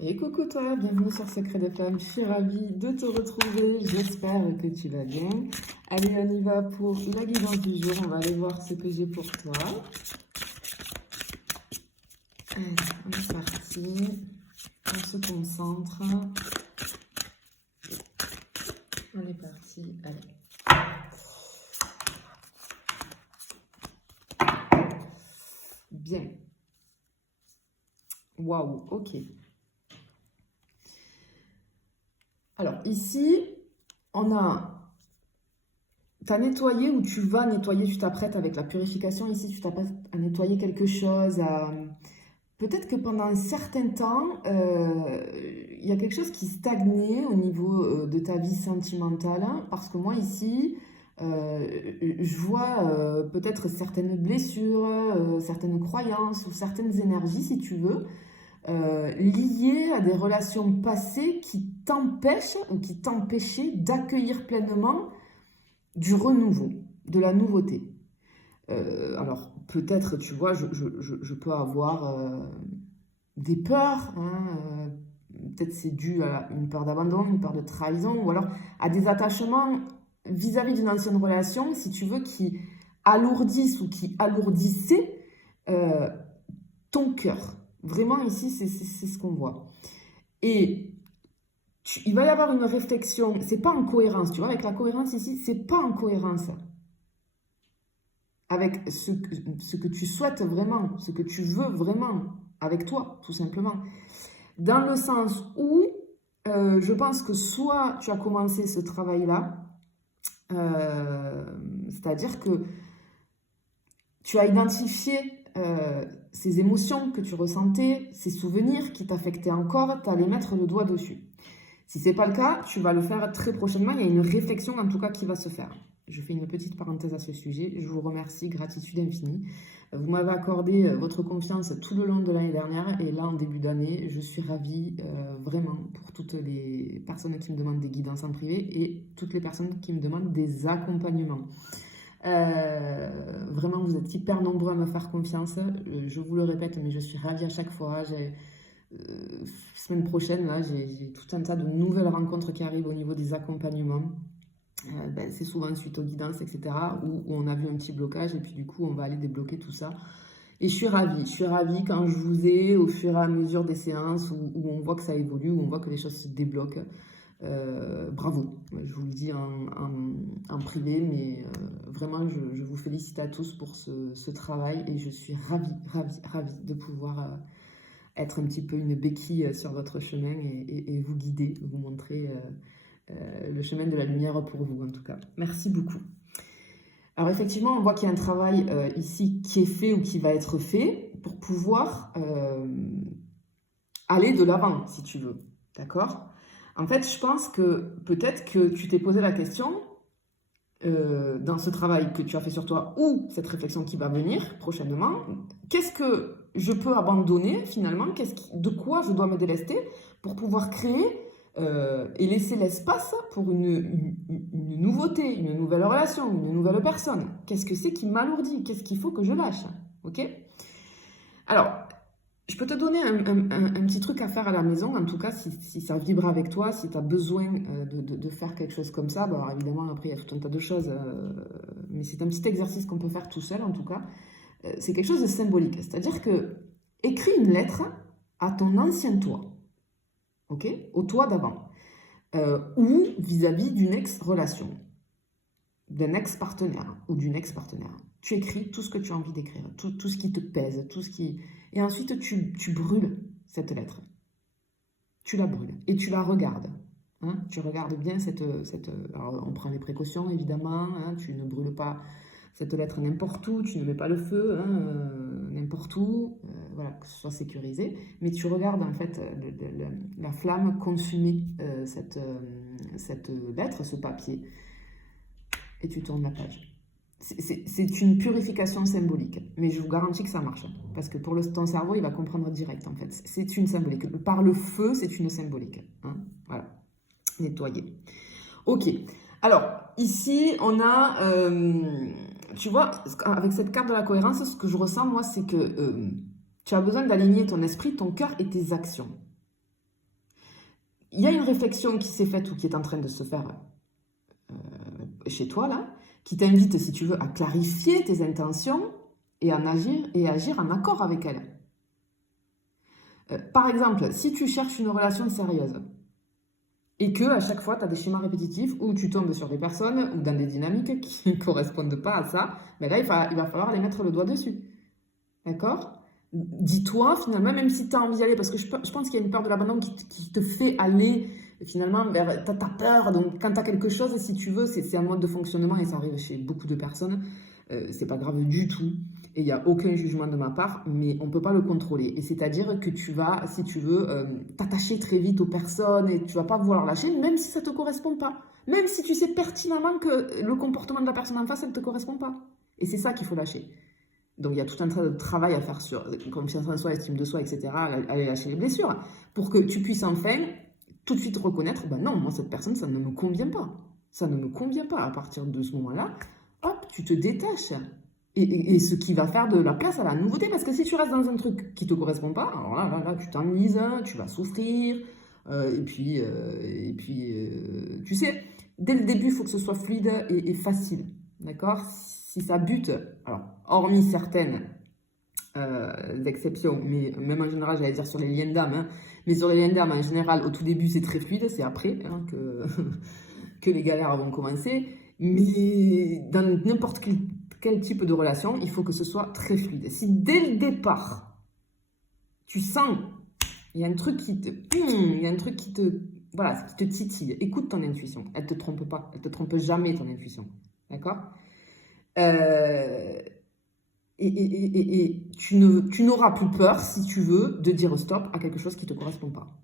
Et coucou toi, bienvenue sur Secret de Femme, je suis ravie de te retrouver, j'espère que tu vas bien. Allez, on y va pour la guidance du jour, on va aller voir ce que j'ai pour toi. Allez, on est parti, on se concentre. On est parti, allez. Bien. Waouh, ok. Alors ici, on a, tu as nettoyé ou tu vas nettoyer, tu t'apprêtes avec la purification. Ici, tu t'apprêtes à nettoyer quelque chose. Peut-être que pendant un certain temps, il y a quelque chose qui stagnait au niveau de ta vie sentimentale. Parce que moi ici, je vois peut-être certaines blessures, certaines croyances ou certaines énergies, si tu veux, liées à des relations passées qui t'empêchent ou qui t'empêchaient d'accueillir pleinement du renouveau, de la nouveauté. Alors, peut-être, tu vois, je peux avoir des peurs, hein, peut-être c'est dû à une peur d'abandon, une peur de trahison, ou alors à des attachements vis-à-vis d'une ancienne relation, si tu veux, qui alourdissent ou qui alourdissaient euh, ton cœur. Vraiment, ici, c'est ce qu'on voit. Et il va y avoir une réflexion, c'est pas en cohérence, tu vois, avec la cohérence ici, c'est pas en cohérence avec ce que tu souhaites vraiment, ce que tu veux vraiment avec toi, tout simplement. Dans le sens où je pense que soit tu as commencé ce travail-là, c'est-à-dire que tu as identifié ces émotions que tu ressentais, ces souvenirs qui t'affectaient encore, tu allais mettre le doigt dessus. Si ce n'est pas le cas, tu vas le faire très prochainement. Il y a une réflexion en tout cas qui va se faire. Je fais une petite parenthèse à ce sujet. Je vous remercie, gratitude infinie. Vous m'avez accordé votre confiance tout le long de l'année dernière et là en début d'année, je suis ravie vraiment pour toutes les personnes qui me demandent des guidances en privé et toutes les personnes qui me demandent des accompagnements. Vraiment, vous êtes hyper nombreux à me faire confiance. Je vous le répète, mais je suis ravie à chaque fois. Semaine prochaine, là, j'ai tout un tas de nouvelles rencontres qui arrivent au niveau des accompagnements. C'est souvent suite aux guidances, etc., où on a vu un petit blocage et puis du coup, on va aller débloquer tout ça. Et je suis ravie quand je vous ai, au fur et à mesure des séances, où on voit que ça évolue, où on voit que les choses se débloquent. Bravo, je vous le dis en privé, mais vraiment, je vous félicite à tous pour ce travail et je suis ravie de pouvoir être un petit peu une béquille sur votre chemin et vous guider, vous montrer le chemin de la lumière pour vous en tout cas. Merci beaucoup. Alors effectivement, on voit qu'il y a un travail ici qui est fait ou qui va être fait pour pouvoir aller de l'avant, si tu veux. D'accord ? En fait, je pense que peut-être que tu t'es posé la question dans ce travail que tu as fait sur toi ou cette réflexion qui va venir prochainement, qu'est-ce que je peux abandonner finalement, de quoi je dois me délester pour pouvoir créer et laisser l'espace pour une nouveauté, une nouvelle relation, une nouvelle personne. Qu'est-ce que c'est qui m'alourdit? Qu'est-ce qu'il faut que je lâche? Ok? Alors, je peux te donner un petit truc à faire à la maison, en tout cas, si ça vibre avec toi, si tu as besoin de faire quelque chose comme ça. Bon, alors évidemment, après, il y a tout un tas de choses, mais c'est un petit exercice qu'on peut faire tout seul, en tout cas. C'est quelque chose de symbolique. C'est-à-dire que écris une lettre à ton ancien toi, ok? Au toi d'avant, ou vis-à-vis d'une ex-relation, d'un ex-partenaire ou d'une ex-partenaire. Tu écris tout ce que tu as envie d'écrire, tout ce qui te pèse, tout ce qui... Et ensuite, tu brûles cette lettre. Tu la brûles et tu la regardes. Hein, tu regardes bien cette... Alors, on prend les précautions, évidemment. Hein, tu ne brûles pas cette lettre n'importe où. Tu ne mets pas le feu hein, n'importe où. Voilà, que ce soit sécurisé. Mais tu regardes, en fait, la flamme consumer cette lettre, ce papier. Et tu tournes la page. C'est une purification symbolique, mais je vous garantis que ça marche, parce que pour ton cerveau, il va comprendre direct, en fait. C'est une symbolique. Par le feu, c'est une symbolique. Hein, voilà, nettoyer. Ok, alors, ici, on a, tu vois, avec cette carte de la cohérence, ce que je ressens, moi, c'est que tu as besoin d'aligner ton esprit, ton cœur et tes actions. il y a une réflexion qui s'est faite ou qui est en train de se faire chez toi, là, qui t'invite, si tu veux, à clarifier tes intentions et à agir en accord avec elles. Par exemple, si tu cherches une relation sérieuse et que à chaque fois, tu as des schémas répétitifs où tu tombes sur des personnes ou dans des dynamiques qui ne correspondent pas à ça, mais là, il va falloir aller mettre le doigt dessus. D'accord? Dis-toi, finalement, même si tu as envie d'y aller, parce que je pense qu'il y a une peur de l'abandon qui te fait aller, finalement, vers... Tu as peur, donc quand tu as quelque chose, si tu veux, c'est un mode de fonctionnement, et ça arrive chez beaucoup de personnes, c'est pas grave du tout, et il n'y a aucun jugement de ma part, mais on ne peut pas le contrôler. Et c'est-à-dire que tu vas, si tu veux, t'attacher très vite aux personnes, et tu vas pas vouloir lâcher, même si ça ne te correspond pas. Même si tu sais pertinemment que le comportement de la personne en face, elle ne te correspond pas. Et c'est ça qu'il faut lâcher. Donc, il y a tout un tas de travail à faire sur confiance en soi, estime de soi, etc., aller lâcher les blessures, pour que tu puisses enfin tout de suite reconnaître, ben non, moi, cette personne, ça ne me convient pas. Ça ne me convient pas. À partir de ce moment-là, hop, tu te détaches. Et ce qui va faire de la place à la nouveauté, parce que si tu restes dans un truc qui ne te correspond pas, alors là, tu t'enlises, tu vas souffrir, et puis, tu sais, dès le début, il faut que ce soit fluide et facile, d'accord? Si ça bute, alors, hormis certaines exceptions, mais même en général, j'allais dire sur les liens d'âme, hein, mais sur les liens d'âme, en général, au tout début, c'est très fluide, c'est après que les galères vont commencer, mais dans n'importe quel type de relation, il faut que ce soit très fluide. Si dès le départ, tu sens, il y a un truc qui te, voilà, qui te titille, écoute ton intuition, elle ne te trompe pas, elle ne te trompe jamais ton intuition, d'accord? Et tu n'auras plus peur, si tu veux, de dire stop à quelque chose qui ne te correspond pas.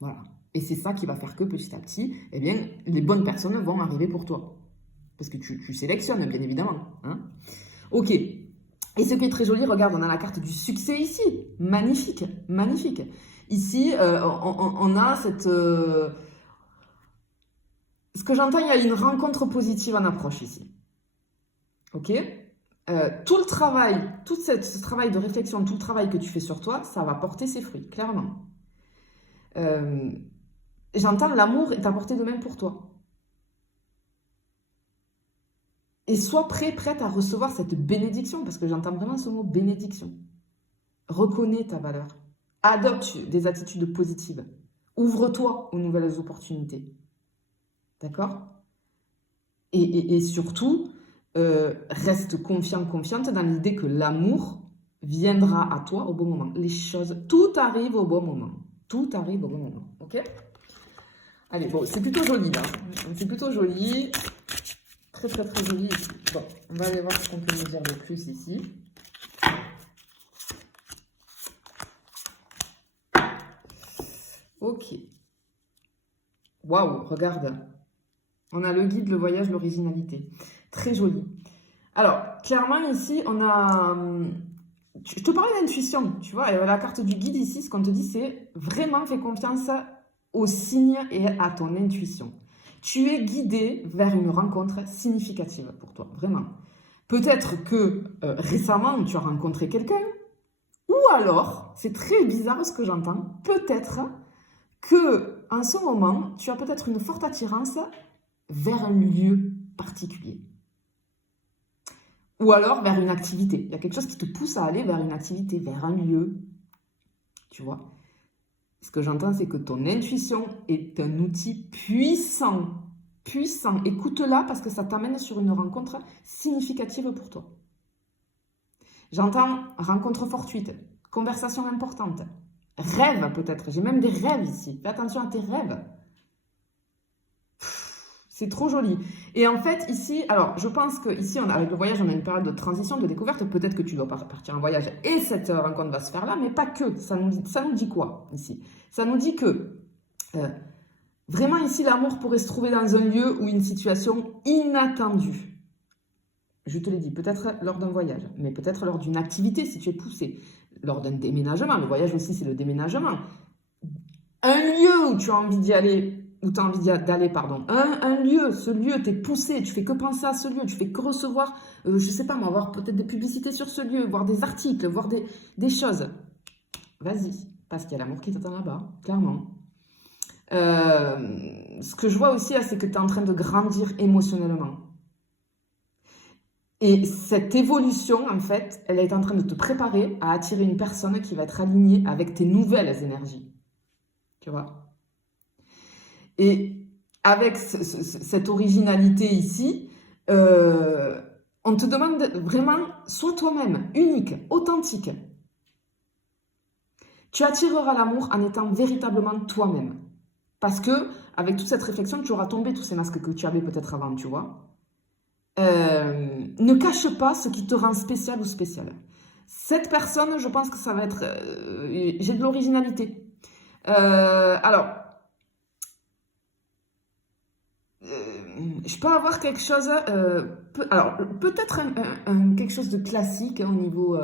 Voilà. Et c'est ça qui va faire que petit à petit, eh bien, les bonnes personnes vont arriver pour toi. Parce que tu sélectionnes, bien évidemment. Hein. Ok. Et ce qui est très joli, regarde, on a la carte du succès ici. Magnifique, magnifique. Ici, on a cette... ce que j'entends, il y a une rencontre positive en approche ici. Ok? Tout le travail, ce travail de réflexion, tout le travail que tu fais sur toi, ça va porter ses fruits, clairement. J'entends l'amour est apporté de même pour toi. Et sois prête à recevoir cette bénédiction, parce que j'entends vraiment ce mot bénédiction. Reconnais ta valeur. Adopte des attitudes positives. Ouvre-toi aux nouvelles opportunités. D'accord? Et surtout, reste confiante dans l'idée que l'amour viendra à toi au bon moment. Les choses, tout arrive au bon moment. Tout arrive au bon moment. Ok? Allez, bon, c'est plutôt joli là. C'est plutôt joli. Très, très, très joli ici. Bon, on va aller voir ce qu'on peut nous dire de plus ici. Ok. Waouh, regarde. On a le guide, le voyage, l'originalité. Très joli. Alors, clairement, ici, on a... Je te parlais d'intuition, tu vois. Et la carte du guide ici, ce qu'on te dit, c'est vraiment fais confiance aux signes et à ton intuition. Tu es guidé vers une rencontre significative pour toi, vraiment. Peut-être que récemment, tu as rencontré quelqu'un, ou alors, c'est très bizarre ce que j'entends, peut-être que en ce moment, tu as peut-être une forte attirance vers un lieu particulier. Ou alors vers une activité. Il y a quelque chose qui te pousse à aller vers une activité, vers un lieu. Tu vois? Ce que j'entends, c'est que ton intuition est un outil puissant. Puissant. Écoute-la parce que ça t'amène sur une rencontre significative pour toi. J'entends rencontre fortuite, conversation importante, rêve peut-être. J'ai même des rêves ici. Fais attention à tes rêves. C'est trop joli. Et en fait, ici, alors, je pense qu'ici, avec le voyage, on a une période de transition, de découverte. Peut-être que tu dois partir en voyage et cette rencontre va se faire là, mais pas que. Ça nous dit quoi, ici? Ça nous dit que, vraiment, ici, l'amour pourrait se trouver dans un lieu ou une situation inattendue. Je te l'ai dit, peut-être lors d'un voyage, mais peut-être lors d'une activité, si tu es poussé. Lors d'un déménagement. Le voyage aussi, c'est le déménagement. Un lieu où tu as envie d'y aller... où tu as envie d'aller, pardon. Un lieu, ce lieu, tu es poussé, tu fais que penser à ce lieu, tu fais que recevoir, je sais pas moi, voir peut-être des publicités sur ce lieu, voir des articles, voir des choses. Vas-y, parce qu'il y a l'amour qui t'attend là-bas, clairement. Ce que je vois aussi, là, c'est que tu es en train de grandir émotionnellement. Et cette évolution, en fait, elle est en train de te préparer à attirer une personne qui va être alignée avec tes nouvelles énergies. Tu vois? Et avec cette originalité ici, on te demande vraiment, sois toi-même, unique, authentique. Tu attireras l'amour en étant véritablement toi-même. Parce que, avec toute cette réflexion, tu auras tombé tous ces masques que tu avais peut-être avant, tu vois. Ne cache pas ce qui te rend spécial ou spécial. Cette personne, je pense que ça va être... j'ai de l'originalité. Alors, je peux avoir quelque chose... alors, peut-être quelque chose de classique au niveau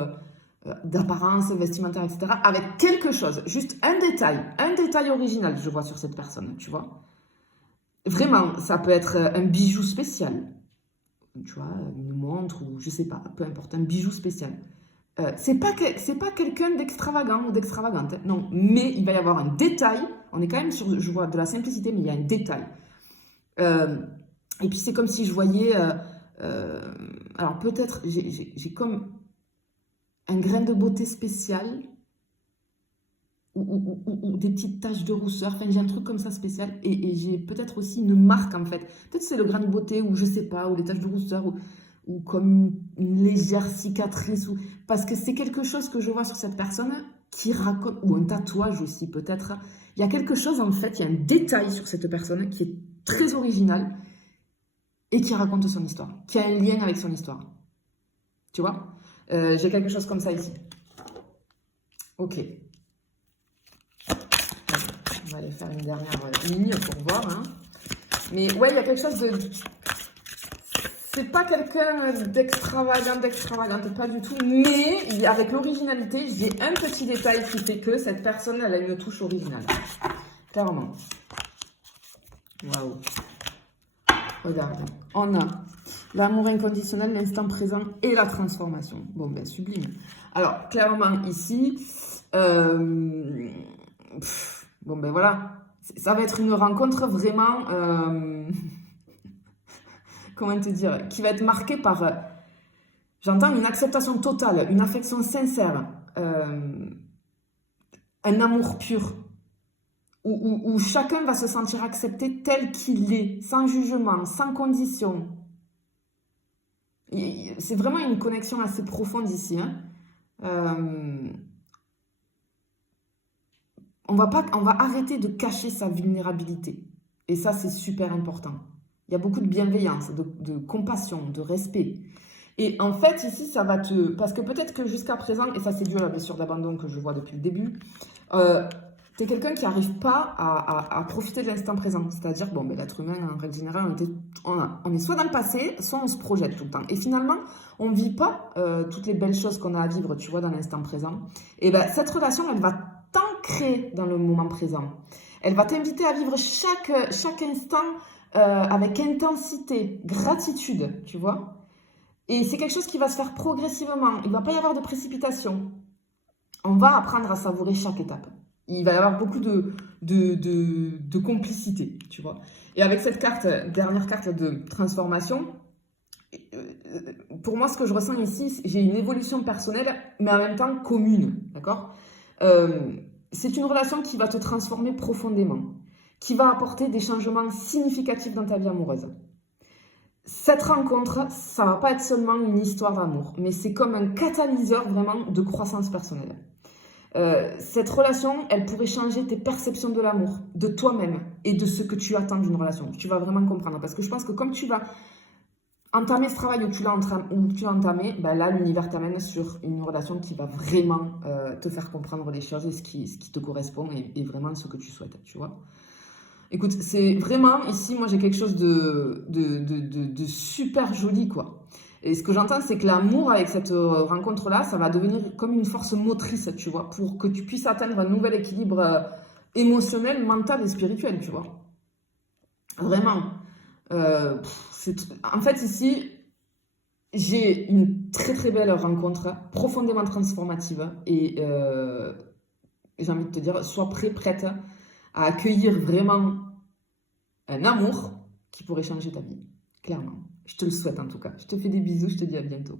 d'apparence, vestimentaire, etc. Avec quelque chose, juste un détail original que je vois sur cette personne, tu vois. Vraiment, ça peut être un bijou spécial. Tu vois, une montre ou je sais pas, peu importe, un bijou spécial. C'est pas quelqu'un d'extravagant ou d'extravagante, non, mais il va y avoir un détail. On est quand même sur, je vois, de la simplicité, mais il y a un détail. Et puis c'est comme si je voyais, alors peut-être j'ai comme un grain de beauté spécial ou des petites taches de rousseur, enfin j'ai un truc comme ça spécial et j'ai peut-être aussi une marque en fait. Peut-être c'est le grain de beauté ou je sais pas, ou des taches de rousseur ou comme une légère cicatrice parce que c'est quelque chose que je vois sur cette personne qui raconte, ou un tatouage aussi peut-être. Il y a quelque chose en fait, il y a un détail sur cette personne qui est très original et qui raconte son histoire, qui a un lien avec son histoire. Tu vois? J'ai quelque chose comme ça ici. Ok. On va aller faire une dernière ligne pour voir. Hein. Mais ouais, il y a quelque chose de... C'est pas quelqu'un d'extravagante, pas du tout. Mais avec l'originalité, j'ai un petit détail qui fait que cette personne, elle a une touche originale. Clairement. Waouh. Regarde. On a l'amour inconditionnel, l'instant présent et la transformation. Bon, ben sublime. Alors, clairement, ici... bon, ben voilà. Ça va être une rencontre vraiment... comment te dire, qui va être marquée par, j'entends une acceptation totale, une affection sincère, un amour pur, où chacun va se sentir accepté tel qu'il est, sans jugement, sans condition. C'est vraiment une connexion assez profonde ici. Hein. On va arrêter de cacher sa vulnérabilité. Et ça, c'est super important. Il y a beaucoup de bienveillance, de compassion, de respect. Et en fait, ici, ça va te... Parce que peut-être que jusqu'à présent, et ça c'est dû à la blessure d'abandon que je vois depuis le début, tu es quelqu'un qui n'arrive pas à profiter de l'instant présent. C'est-à-dire, bon, ben, l'être humain, en règle générale, on est soit dans le passé, soit on se projette tout le temps. Et finalement, on ne vit pas toutes les belles choses qu'on a à vivre, tu vois, dans l'instant présent. Et ben, cette relation, elle va t'ancrer dans le moment présent. Elle va t'inviter à vivre chaque instant avec intensité, gratitude, tu vois. Et c'est quelque chose qui va se faire progressivement. Il ne va pas y avoir de précipitation. On va apprendre à savourer chaque étape. Il va y avoir beaucoup de complicité, tu vois. Et avec cette carte, dernière carte de transformation, pour moi, ce que je ressens ici, j'ai une évolution personnelle, mais en même temps commune, d'accord ? C'est une relation qui va te transformer profondément, qui va apporter des changements significatifs dans ta vie amoureuse. Cette rencontre, ça va pas être seulement une histoire d'amour, mais c'est comme un catalyseur vraiment de croissance personnelle. Cette relation, elle pourrait changer tes perceptions de l'amour, de toi-même et de ce que tu attends d'une relation. Tu vas vraiment comprendre, parce que je pense que comme tu vas entamer ce travail où tu l'as entamé, ben là, l'univers t'amène sur une relation qui va vraiment te faire comprendre les choses et ce qui te correspond et vraiment ce que tu souhaites, tu vois. Écoute, c'est vraiment, ici, moi, j'ai quelque chose de super joli, quoi. Et ce que j'entends, c'est que l'amour, avec cette rencontre-là, ça va devenir comme une force motrice, tu vois, pour que tu puisses atteindre un nouvel équilibre émotionnel, mental et spirituel, tu vois. Vraiment. En fait, ici, j'ai une très, très belle rencontre, profondément transformative. Et j'ai envie de te dire, sois prête à accueillir vraiment un amour qui pourrait changer ta vie, clairement. Je te le souhaite en tout cas. Je te fais des bisous, je te dis à bientôt.